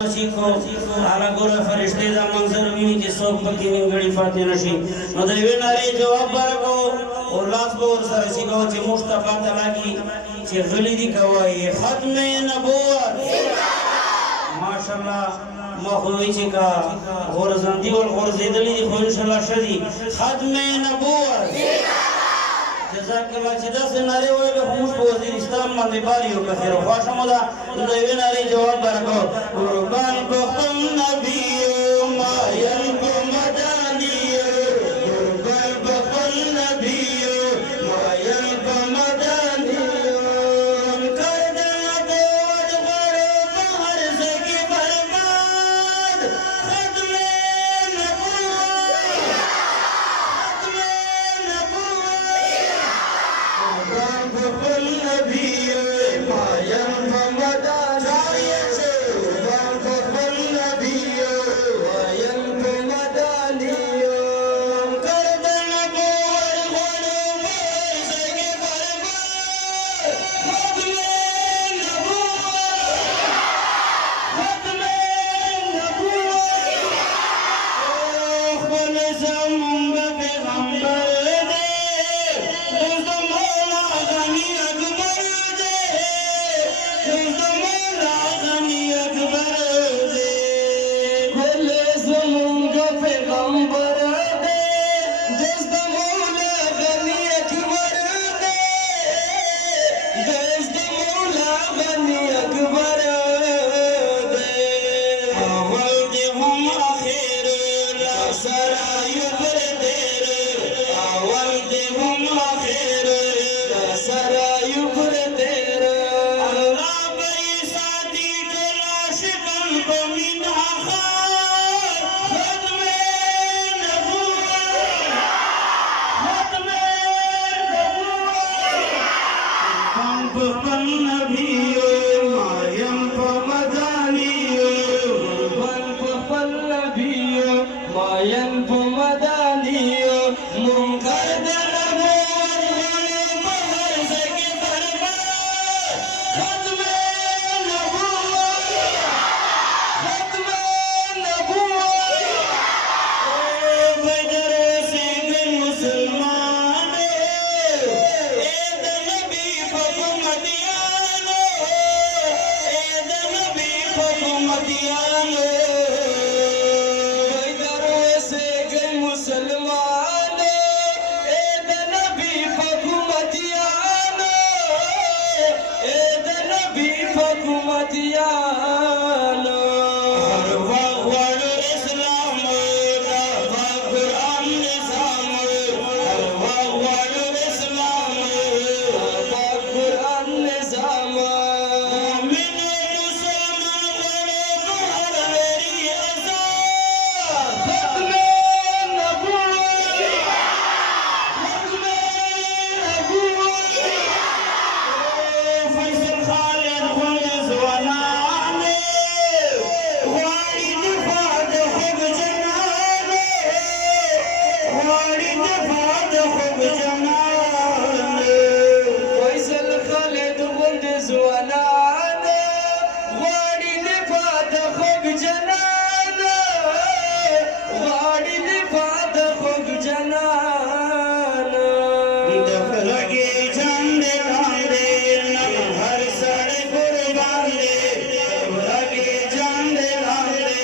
सीखो आला गोरा फरिश्ते दा मंजर भी कि सोक पकी निंगड़ी फाते नशी न देवे नारे जवाब बारको और लास बोर सर सीखो चे मुस्तफा तलाकी चे गलीदी कवाई खत्म नबूवत माशाअल्लाह मखोई चे का और जंदी और जेदली दी खोल इंशाल्लाह शदी खत्म नबूवत जज़ाकल्लाह चिदा से नारे हुए के खुश वज़ीर इस्लाम में बारी हो खैर ख्वाशमदा देवे नारे जवाब बारको कुर्बान को तुम नबी मा यनको मदानी कुर्बान को तुम नबी मा यनको मदानी कर देना तो अजगरो बाहर से की बर्बाद खत्म नबूवत कुल नबी मा यनको मदानी कुल नबी मा यनको मदानी कर देना गोर घोड़ो बाहर से की बर्बाद खत्म नबूवत खुल ज़मांग पैगंबर दे मौला गनी अकबर दे मौला गनी अकबर दे खुल ज़मांग पैगंबर दे मौला गनी अकबर दे मौला गनी अकबर दे अव्वल दे हम आखिर ला सराय पर देर अव्वल दे हम आखिर ला सराय पर देर अल्लाह बई साथी के लाशिकन को मिन आखार खत्म नबूवत कुर्बान नबी मा यनको मदानी कुर्बान नबी मा यनको मदानी मुनकर देना गोर घोड़ो बाहर से की बर्बाद खत्म नबूवत बदरो से गए मुसलमान ए नबी हुकूमतियानो ए नबी हुकूमतियानो बदरो से गए मुसलमान ए नबी हुकूमतियानो ए नबी हुकूमतियानो हर वक्त इस्लाम का कुरान निज़ाम हर वक्त इस्लाम का कुरान निज़ाम मोमिन मुसलमान को हर मेरी आज़ाद खत्म नबूवत फैसल खालिद खुद ज़वानाने वाली दफाद खुब जनाने वाली दफाद खुब जनाने फैसल खालिद खुद ज़वानाने वाली दफाद खुब जनाने वाली दफाद खुब जनाने दफ लगे झंडे लांदे नम हर सड़े कुर्बान दे दफ लगे झंडे लांदे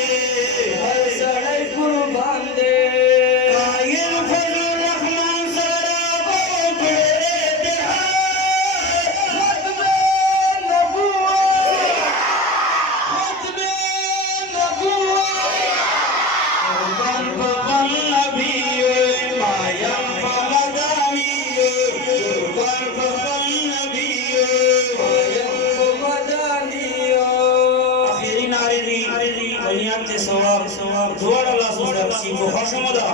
हर सड़े कुर्बान दे कायल फजल रहमान सारा बोले इत्तेहाद खत्म नबूवत कुर्बान नबी मा यनको मदानी कुर्बान नबी मा यनको मदानी आखिरी नारे दी दुनिया ते सवाब दुआ अल्लाह सुबहान सीखो खुशमदा